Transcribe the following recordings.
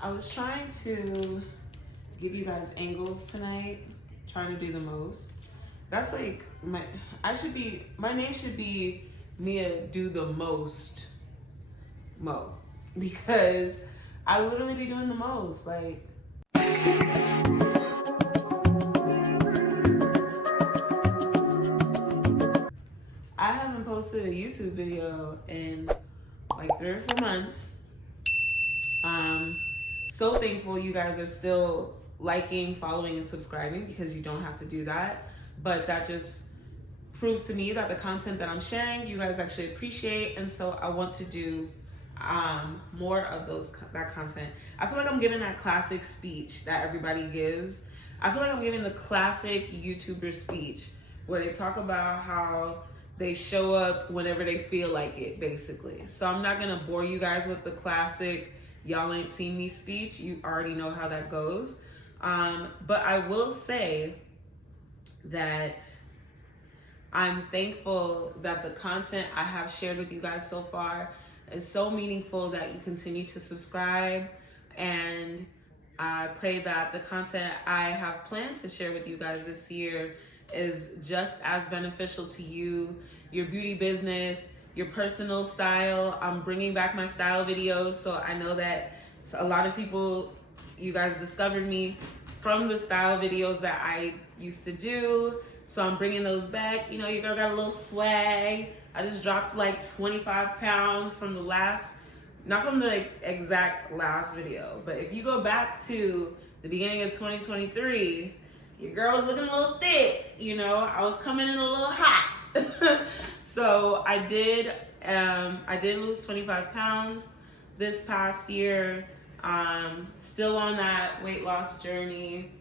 I was trying to give you guys angles tonight, trying to do the most. That's like my name should be Mia Do the Most Mo, because I literally be doing the most. Like, I haven't posted a YouTube video in like 3 or 4 months. So thankful you guys are still liking, following, and subscribing, because you don't have to do that. But that just proves to me that the content that I'm sharing, you guys actually appreciate. And so I want to do more of that content. I feel like I'm giving that classic speech that everybody gives. I feel like I'm giving the classic YouTuber speech where they talk about how they show up whenever they feel like it, basically. So I'm not gonna bore you guys with the classic "y'all ain't seen me" speech. You already know how that goes. But I will say that I'm thankful that the content I have shared with you guys so far is so meaningful that you continue to subscribe. And I pray that the content I have planned to share with you guys this year is just as beneficial to you, your beauty business, your personal style. I'm bringing back my style videos, so I know that a lot of people, you guys discovered me from the style videos that I used to do. So I'm bringing those back. You know, your girl got a little swag. I just dropped like 25 pounds from the last, not from the exact last video, but if you go back to the beginning of 2023, your girl was looking a little thick. You know, I was coming in a little hot. So I did lose 25 pounds this past year. Still on that weight loss journey.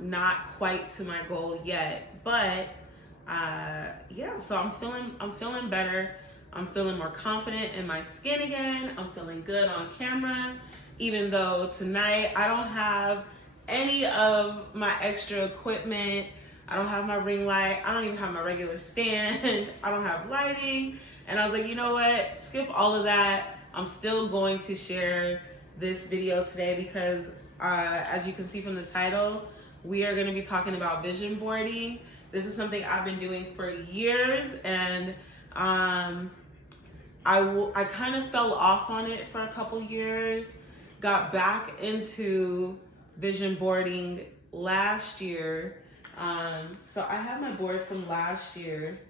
Not quite to my goal yet, but yeah, so I'm feeling better. I'm feeling more confident in my skin again. I'm feeling good on camera, even though tonight I don't have any of my extra equipment. I don't have my ring light. I don't even have my regular stand. I don't have lighting. And I was like, you know what? Skip all of that. I'm still going to share this video today because as you can see from the title, we are going to be talking about vision boarding. This is something I've been doing for years, and I kind of fell off on it for a couple years. Got back into vision boarding last year. So I have my board from last year,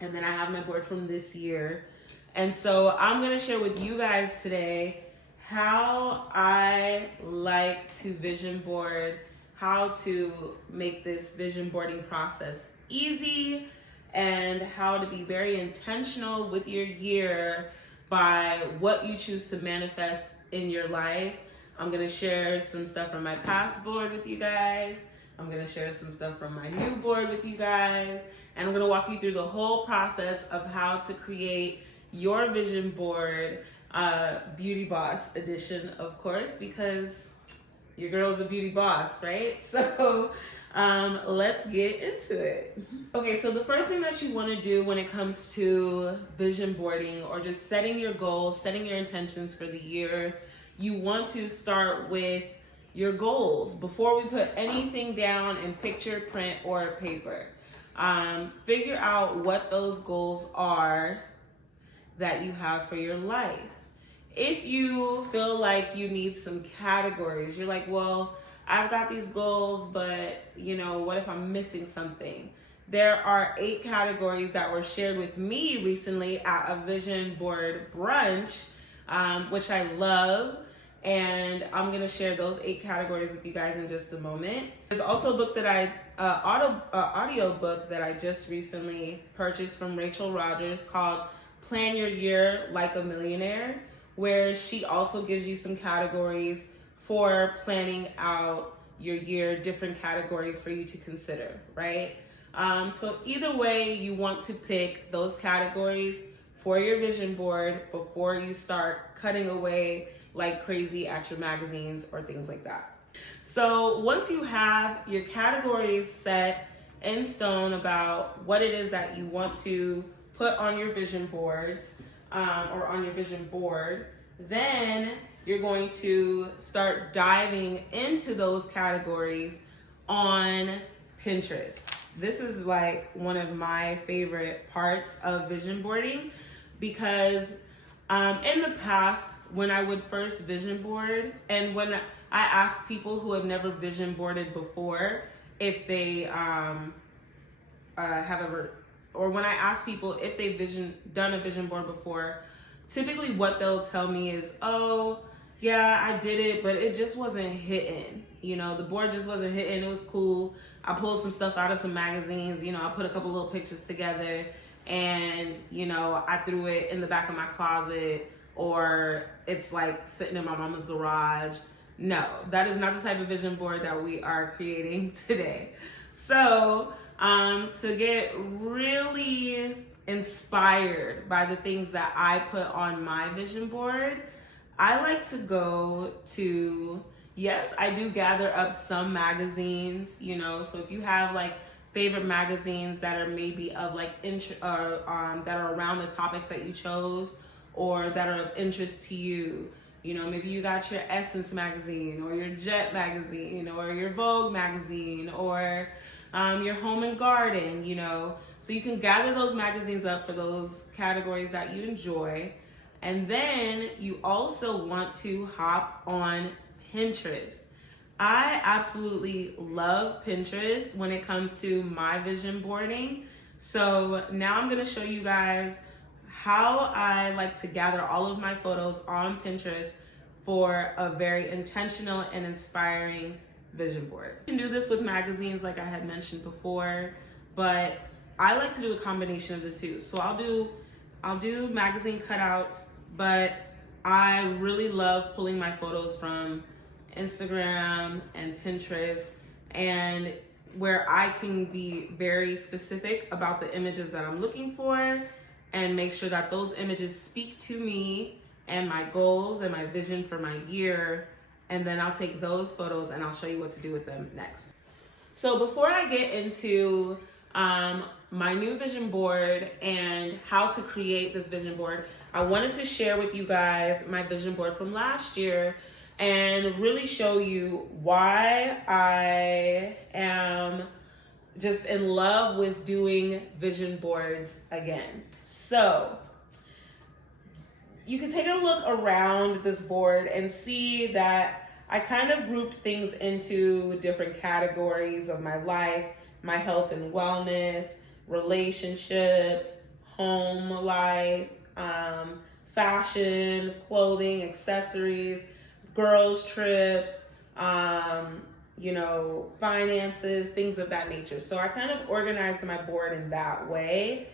and then I have my board from this year. And so I'm going to share with you guys today how I like to vision board, how to make this vision boarding process easy, and how to be very intentional with your year by what you choose to manifest in your life. I'm going to share some stuff from my past board with you guys. I'm going to share some stuff from my new board with you guys. And I'm going to walk you through the whole process of how to create your vision board, beauty boss edition, of course, because your girl's a beauty boss, right? So let's get into it. Okay, so the first thing that you want to do when it comes to vision boarding or just setting your goals, setting your intentions for the year, you want to start with your goals before we put anything down in picture, print, or paper. Figure out what those goals are that you have for your life. If you feel like you need some categories, you're like, well, I've got these goals, but you know, what if I'm missing something? There are 8 categories that were shared with me recently at a vision board brunch, which I love. And I'm going to share those 8 categories with you guys in just a moment. There's also a book that audio book that I just recently purchased from Rachel Rogers called Plan Your Year Like a Millionaire, where she also gives you some categories for planning out your year, different categories for you to consider, right? So either way, you want to pick those categories for your vision board before you start cutting away like crazy at your magazines or things like that. So once you have your categories set in stone about what it is that you want to put on your vision boards or on your vision board, then you're going to start diving into those categories on Pinterest. This is like one of my favorite parts of vision boarding because in the past, when I would first vision board, and when I ask people who have never vision boarded before if they have ever, or when I ask people if they've done a vision board before, typically what they'll tell me is, oh, yeah, I did it, but it just wasn't hitting. You know, the board just wasn't hitting. It was cool. I pulled some stuff out of some magazines. You know, I put a couple little pictures together and, you know, I threw it in the back of my closet, or it's like sitting in my mama's garage. No, that is not the type of vision board that we are creating today. So, to get really inspired by the things that I put on my vision board, I like to go to, yes, I do gather up some magazines, you know, so if you have like favorite magazines that are maybe of like that are around the topics that you chose or that are of interest to you, you know, maybe you got your Essence magazine or your Jet magazine or your Vogue magazine or your Home and Garden, you know, so you can gather those magazines up for those categories that you enjoy. And then you also want to hop on Pinterest. I absolutely love Pinterest when it comes to my vision boarding. So now I'm gonna show you guys how I like to gather all of my photos on Pinterest for a very intentional and inspiring vision board. You can do this with magazines like I had mentioned before, but I like to do a combination of the two. So I'll do magazine cutouts, but I really love pulling my photos from Instagram and Pinterest, and where I can be very specific about the images that I'm looking for and make sure that those images speak to me and my goals and my vision for my year. And then I'll take those photos and I'll show you what to do with them next. So before I get into my new vision board and how to create this vision board, I wanted to share with you guys my vision board from last year and really show you why I am just in love with doing vision boards again. So you can take a look around this board and see that I kind of grouped things into different categories of my life: my health and wellness, relationships, home life, fashion, clothing, accessories, girls trips, you know, finances, things of that nature. So I kind of organized my board in that way.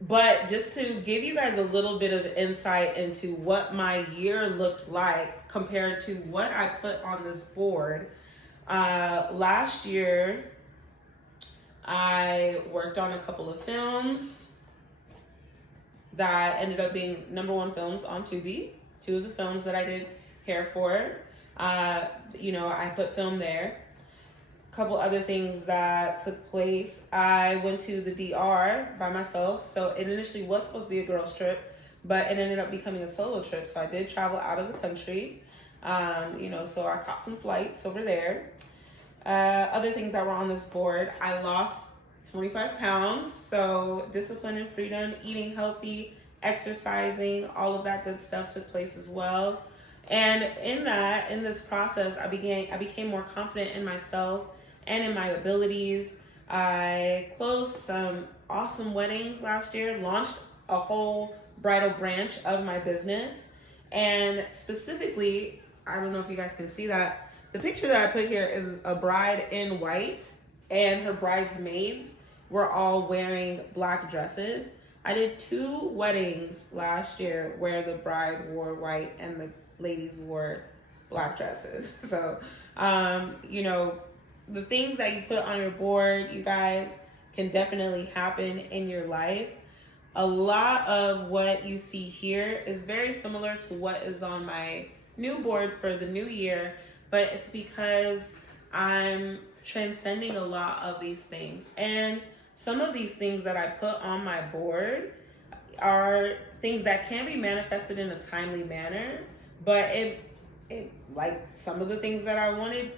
But just to give you guys a little bit of insight into what my year looked like compared to what I put on this board, last year I worked on a couple of films that ended up being #1 films on Tubi. 2 of the films that I did hair for, you know, I put film there. A couple other things that took place. I went to the DR by myself. So it initially was supposed to be a girls trip, but it ended up becoming a solo trip. So I did travel out of the country, you know, so I caught some flights over there. Other things that were on this board: I lost 25 pounds. So discipline and freedom, eating healthy, exercising, all of that good stuff took place as well. And in this process, I became more confident in myself and in my abilities. I closed some awesome weddings last year, launched a whole bridal branch of my business. And specifically, I don't know if you guys can see that, the picture that I put here is a bride in white, and her bridesmaids were all wearing black dresses. I did 2 weddings last year where the bride wore white and the ladies wore black dresses. So, you know, the things that you put on your board, you guys, can definitely happen in your life. A lot of what you see here is very similar to what is on my new board for the new year, but it's because I'm transcending a lot of these things. And some of these things that I put on my board are things that can be manifested in a timely manner, but it like some of the things that I wanted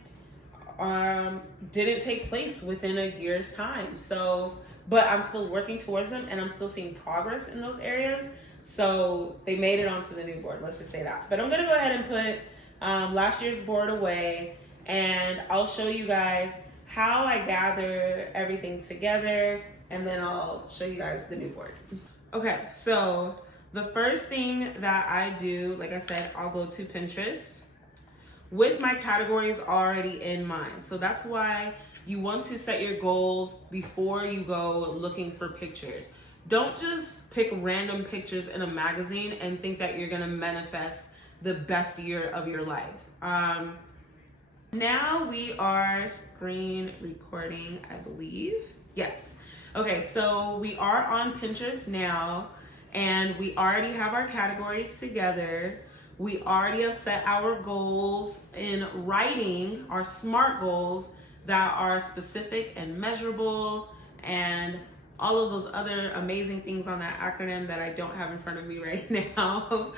didn't take place within a year's time. So, but I'm still working towards them and I'm still seeing progress in those areas. So they made it onto the new board, let's just say that. But I'm gonna go ahead and put last year's board away, and I'll show you guys how I gather everything together, and then I'll show you guys the new board. Okay, so the first thing that I do, like I said, I'll go to Pinterest with my categories already in mind. So that's why you want to set your goals before you go looking for pictures. Don't just pick random pictures in a magazine and think that you're gonna manifest the best year of your life. Now we are screen recording, I believe. Yes. Okay, so we are on Pinterest now, and we already have our categories together. We already have set our goals in writing, our SMART goals that are specific and measurable, and all of those other amazing things on that acronym that I don't have in front of me right now.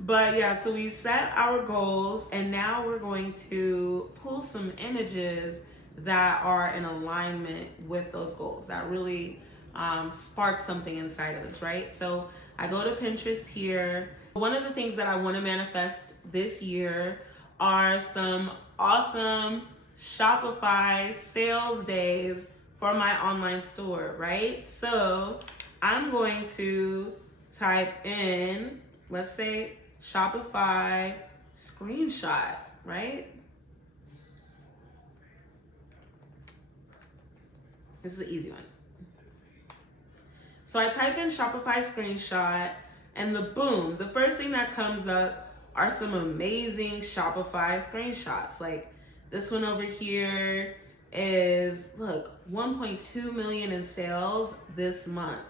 But yeah, so we set our goals, and now we're going to pull some images that are in alignment with those goals, that really spark something inside of us, right? So I go to Pinterest here. One of the things that I want to manifest this year are some awesome Shopify sales days for my online store, right? So I'm going to type in, let's say, Shopify screenshot, right? This is an easy one. So I type in Shopify screenshot, and the first thing that comes up are some amazing Shopify screenshots. Like this one over here is, look, 1.2 million in sales this month.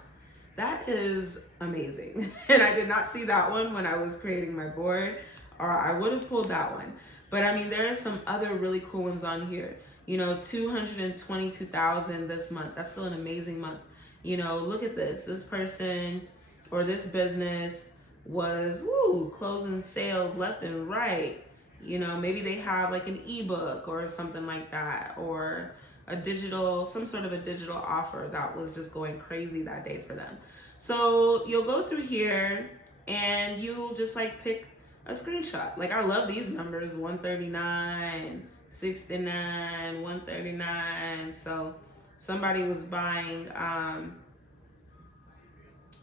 That is amazing. And I did not see that one when I was creating my board, or I would have pulled that one. But I mean, there are some other really cool ones on here. You know, 222,000 this month. That's still an amazing month. You know, look at this. This person or this business was closing sales left and right. You know, maybe they have like an ebook or something like that, or some sort of a digital offer that was just going crazy that day for them. So you'll go through here and you'll just like pick a screenshot. Like I love these numbers, 139, 69, 139. So somebody was buying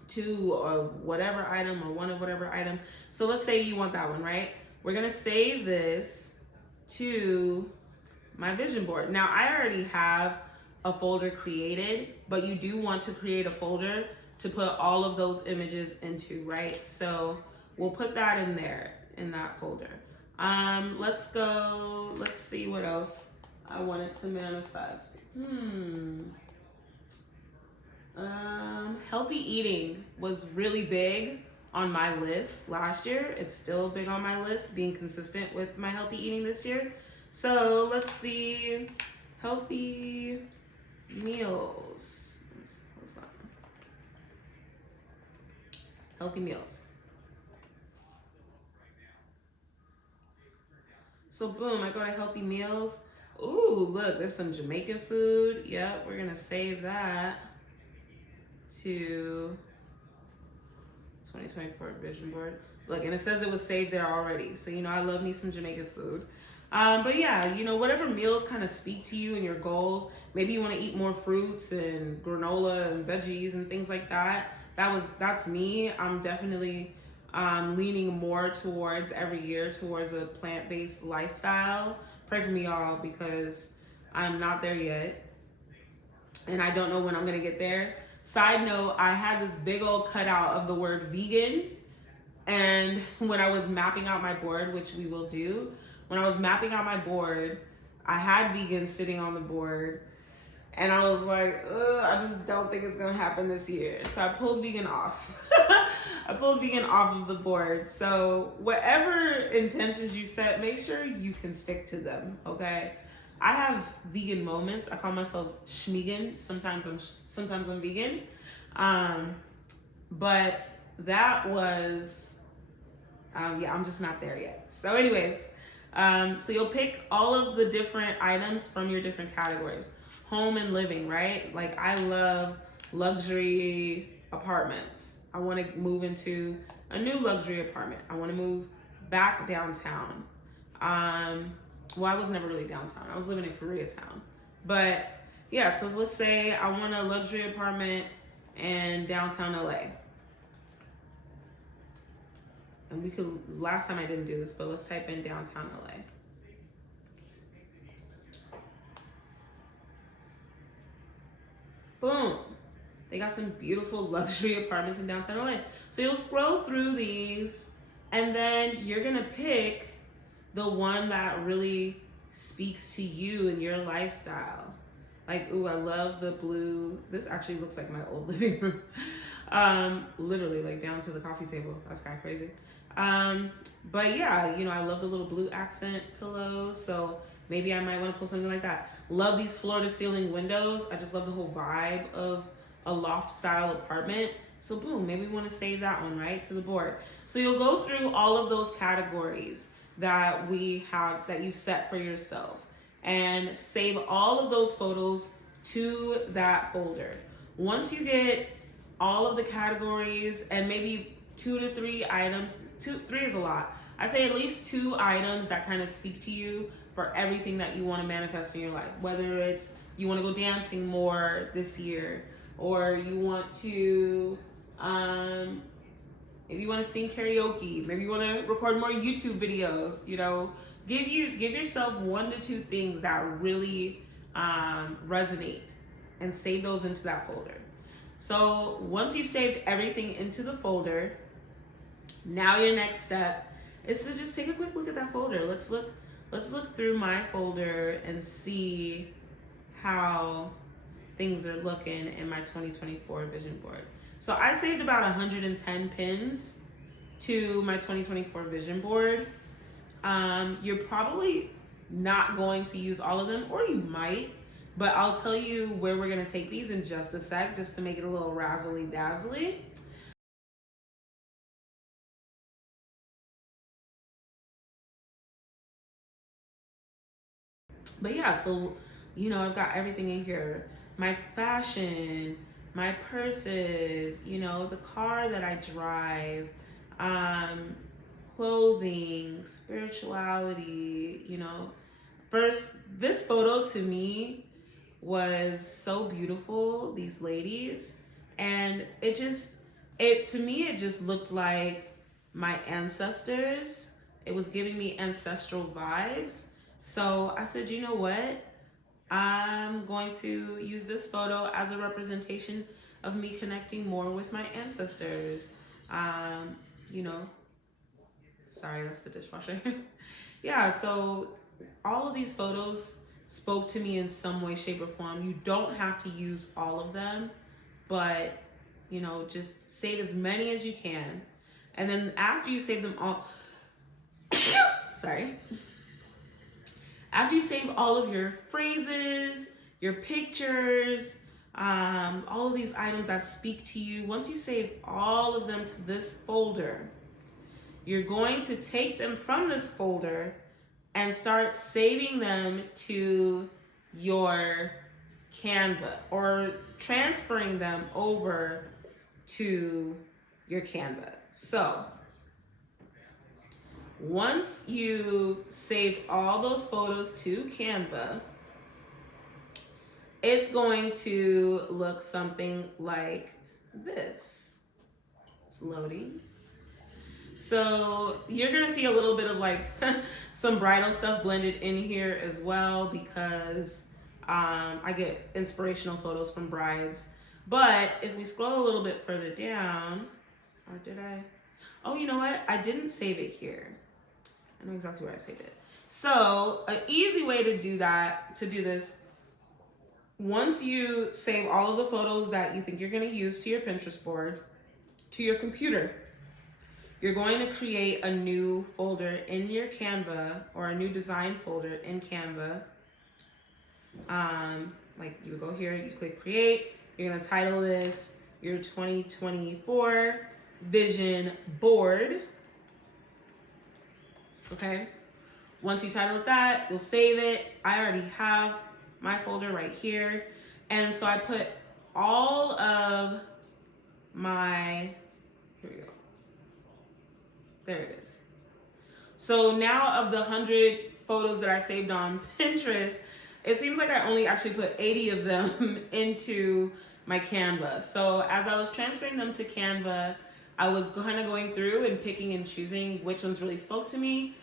two of whatever item or one of whatever item. So let's say you want that one, right? We're gonna save this to my vision board. Now I already have a folder created, but you do want to create a folder to put all of those images into, right? So we'll put that in there, in that folder. Let's see what else I wanted to manifest. Healthy eating was really big on my list last year. It's still big on my list, being consistent with my healthy eating this year. So let's see, healthy meals. Healthy meals. So boom, I go to healthy meals. Ooh, look, there's some Jamaican food. Yep, we're gonna save that to 2024 vision board. Look, and it says it was saved there already. So, you know, I love me some Jamaican food. But yeah, you know, whatever meals kind of speak to you and your goals. Maybe you want to eat more fruits and granola and veggies and things like that. That's me. I'm definitely leaning more towards every year towards a plant-based lifestyle. Pray for me, y'all, because I'm not there yet. And I don't know when I'm going to get there. Side note, I had this big old cutout of the word vegan. And when I was mapping out my board, which we will do, when I was mapping out my board, I had vegan sitting on the board. And I was like, I just don't think it's going to happen this year. So I pulled vegan off. I pulled vegan off of the board. So whatever intentions you set, make sure you can stick to them, okay? I have vegan moments. I call myself schmegan. Sometimes I'm vegan. But that was, yeah, I'm just not there yet. So anyways, so you'll pick all of the different items from your different categories. Home and living, right? Like I love luxury apartments. I want to move into a new luxury apartment. I want to move back downtown. Well, I was never really downtown. I was living in Koreatown. But yeah, so let's say I want a luxury apartment in downtown LA. And we could, last time I didn't do this, but let's type in downtown LA. Boom. They got some beautiful luxury apartments in downtown LA. So you'll scroll through these and then you're gonna pick the one that really speaks to you and your lifestyle. Like, ooh, I love the blue. This actually looks like my old living room. Literally like down to the coffee table. That's kind of crazy. But yeah, you know, I love the little blue accent pillows. So maybe I might want to pull something like that. Love these floor to ceiling windows. I just love the whole vibe of a loft style apartment. So boom, maybe we want to save that one, right, to the board. So you'll go through all of those categories that we have, that you've set for yourself, and save all of those photos to that folder. Once you get all of the categories and maybe 2 to 3 items, 3 is a lot. I say at least 2 items that kind of speak to you for everything that you want to manifest in your life. Whether it's you want to go dancing more this year, or you want to, maybe you want to sing karaoke, maybe you want to record more YouTube videos, you know, give yourself 1 to 2 things that really resonate, and save those into that folder. So once you've saved everything into the folder, now your next step is to just take a quick look at that folder. Let's look through my folder and see how things are looking in my 2024 vision board. So I saved about 110 pins to my 2024 vision board. You're probably not going to use all of them, or you might, but I'll tell you where we're gonna take these in just a sec, just to make it a little razzly dazzly. But yeah, so, you know, I've got everything in here. My fashion, my purses, you know, the car that I drive, clothing, spirituality, you know. First, this photo to me was so beautiful, these ladies. And it to me, it just looked like my ancestors. It was giving me ancestral vibes. So I said, you know what? I'm going to use this photo as a representation of me connecting more with my ancestors. You know, sorry, that's the dishwasher. Yeah, so all of these photos spoke to me in some way, shape, or form. You don't have to use all of them, but, you know, just save as many as you can. And then after you save them all, sorry. After you save all of your phrases, your pictures, all of these items that speak to you, once you save all of them to this folder, you're going to take them from this folder and start saving them to your Canva, or transferring them over to your Canva. So once you've saved all those photos to Canva, it's going to look something like this. It's loading. So you're gonna see a little bit of like some bridal stuff blended in here as well, because I get inspirational photos from brides. But if we scroll a little bit further down, or did I? Oh, you know what? I didn't save it here. I know exactly where I saved it. So an easy way to do this, once you save all of the photos that you think you're gonna use to your Pinterest board, to your computer, you're going to create a new folder in your Canva, or a new design folder in Canva. Like you would go here, you click create, you're gonna title this your 2024 vision board. Okay. Once you title it that, you'll save it. I already have my folder right here. And so I put all of my, here we go. There it is. So now of the 100 photos that I saved on Pinterest, it seems like I only actually put 80 of them into my Canva. So as I was transferring them to Canva, I was kind of going through and picking and choosing which ones really spoke to me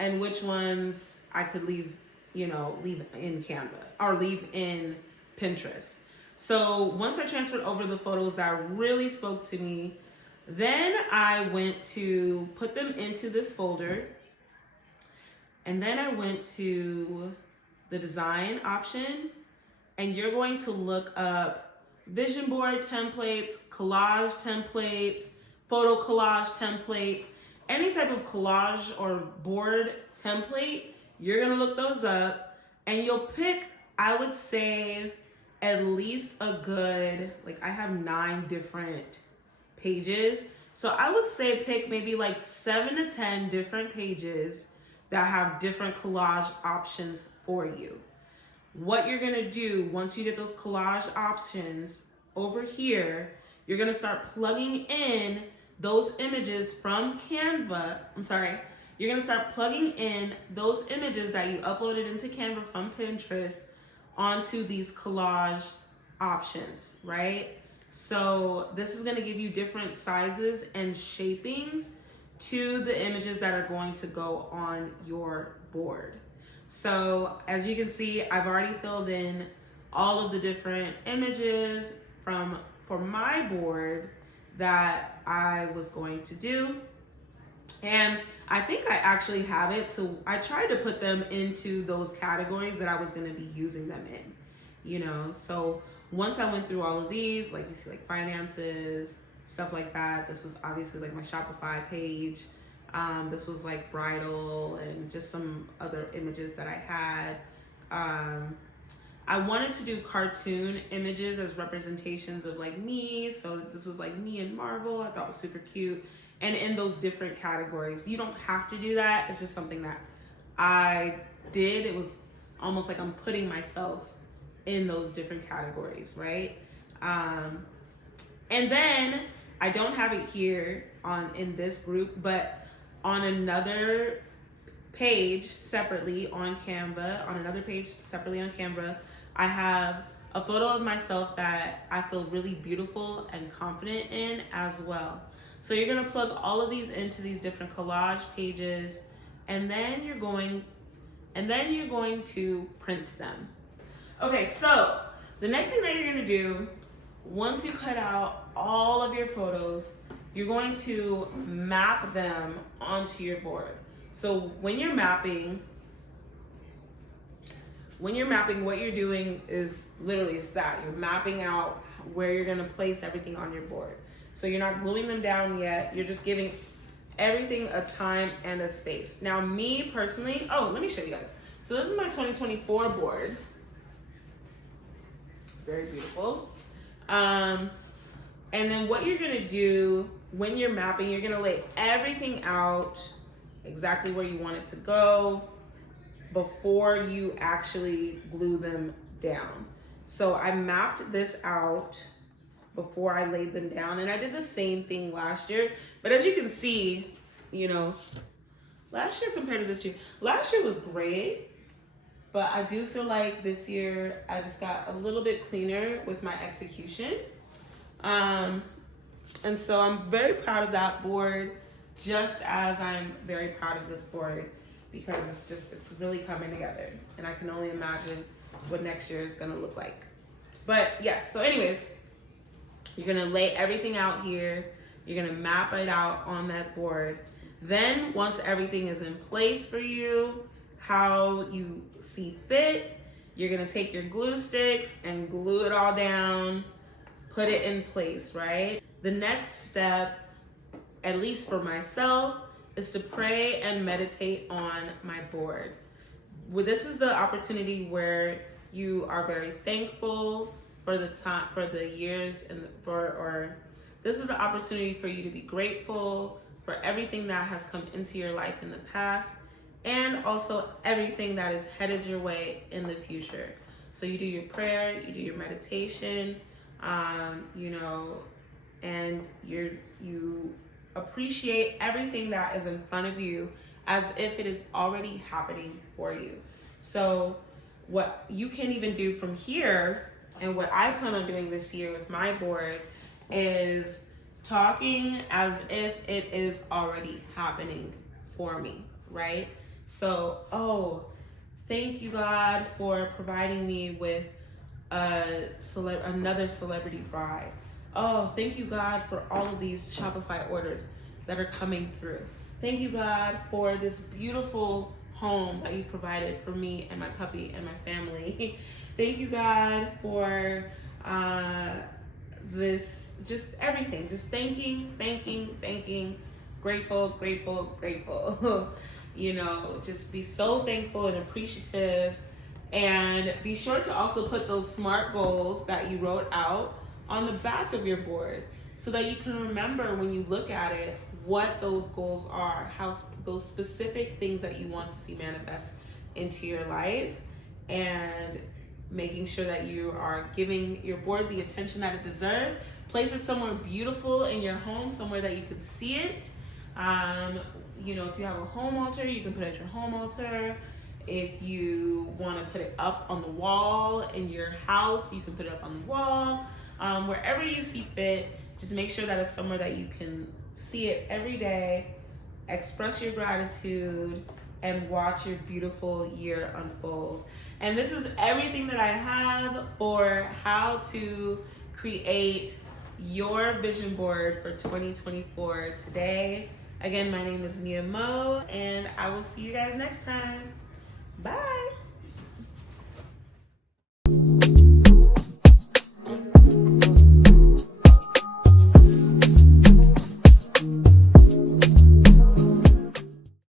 and which ones I could leave in Canva or leave in Pinterest. So once I transferred over the photos that really spoke to me, then I went to put them into this folder. And then I went to the design option, and you're going to look up vision board templates, collage templates, photo collage templates, any type of collage or board template. You're gonna look those up, and you'll pick, I would say, at least a good, like I have 9 different pages. So I would say pick maybe like 7 to 10 different pages that have different collage options for you. What you're gonna do once you get those collage options over here, you're gonna start plugging in those images from Canva. You're gonna start plugging in those images that you uploaded into Canva from Pinterest onto these collage options, right? So this is gonna give you different sizes and shapings to the images that are going to go on your board. So as you can see, I've already filled in all of the different images for my board that I was going to do. And I think I actually have it. So I tried to put them into those categories that I was going to be using them in, So once I went through all of these, like you see, like finances, stuff like that. This was obviously like my Shopify page. This was like bridal and just some other images that I had. I wanted to do cartoon images as representations of like me. So this was like me and Marvel. I thought was super cute. And in those different categories, you don't have to do that. It's just something that I did. It was almost like I'm putting myself in those different categories, right? And then I don't have it here in this group, but on another page separately on Canva, I have a photo of myself that I feel really beautiful and confident in as well. So you're gonna plug all of these into these different collage pages, and then you're going to print them. Okay, so the next thing that you're gonna do, once you cut out all of your photos, you're going to map them onto your board. So when you're mapping, what you're doing is literally that. You're mapping out where you're gonna place everything on your board. So you're not gluing them down yet. You're just giving everything a time and a space. Now me personally, let me show you guys. So this is my 2024 board. Very beautiful. And then what you're gonna do when you're mapping, you're gonna lay everything out exactly where you want it to go before you actually glue them down. So I mapped this out before I laid them down, and I did the same thing last year. But as you can see, last year compared to this year, last year was great, but I do feel like this year I just got a little bit cleaner with my execution. And so I'm very proud of that board, just as I'm very proud of this board, because it's really coming together, and I can only imagine what next year is gonna look like. But yes, so anyways, you're gonna lay everything out here. You're gonna map it out on that board. Then once everything is in place for you, how you see fit, you're gonna take your glue sticks and glue it all down, put it in place, right? The next step, at least for myself, is to pray and meditate on my board. Well, this is the opportunity where you are very thankful for the time, for the years, and this is the opportunity for you to be grateful for everything that has come into your life in the past, and also everything that is headed your way in the future. So you do your prayer, you do your meditation, you know, and you appreciate everything that is in front of you as if it is already happening for you. So what you can even do from here, and what I plan on doing this year with my board, is talking as if it is already happening for me, right? So, oh, thank you, God, for providing me with another celebrity bride. Oh, thank you, God, for all of these Shopify orders that are coming through. Thank you, God, for this beautiful home that you've provided for me and my puppy and my family. Thank you, God, for this, just everything. Just thanking, grateful. You know, just be so thankful and appreciative. And be sure to also put those SMART goals that you wrote out on the back of your board so that you can remember when you look at it what those goals are, how those specific things that you want to see manifest into your life, and making sure that you are giving your board the attention that it deserves. Place it somewhere beautiful in your home, somewhere that you can see it. You know, if you have a home altar, you can put it at your home altar. If you want to put it up on the wall in your house, you can put it up on the wall. Wherever you see fit, just make sure that it's somewhere that you can see it every day, express your gratitude, and watch your beautiful year unfold. And this is everything that I have for how to create your vision board for 2024 today. Again, my name is Mia Mo, and I will see you guys next time.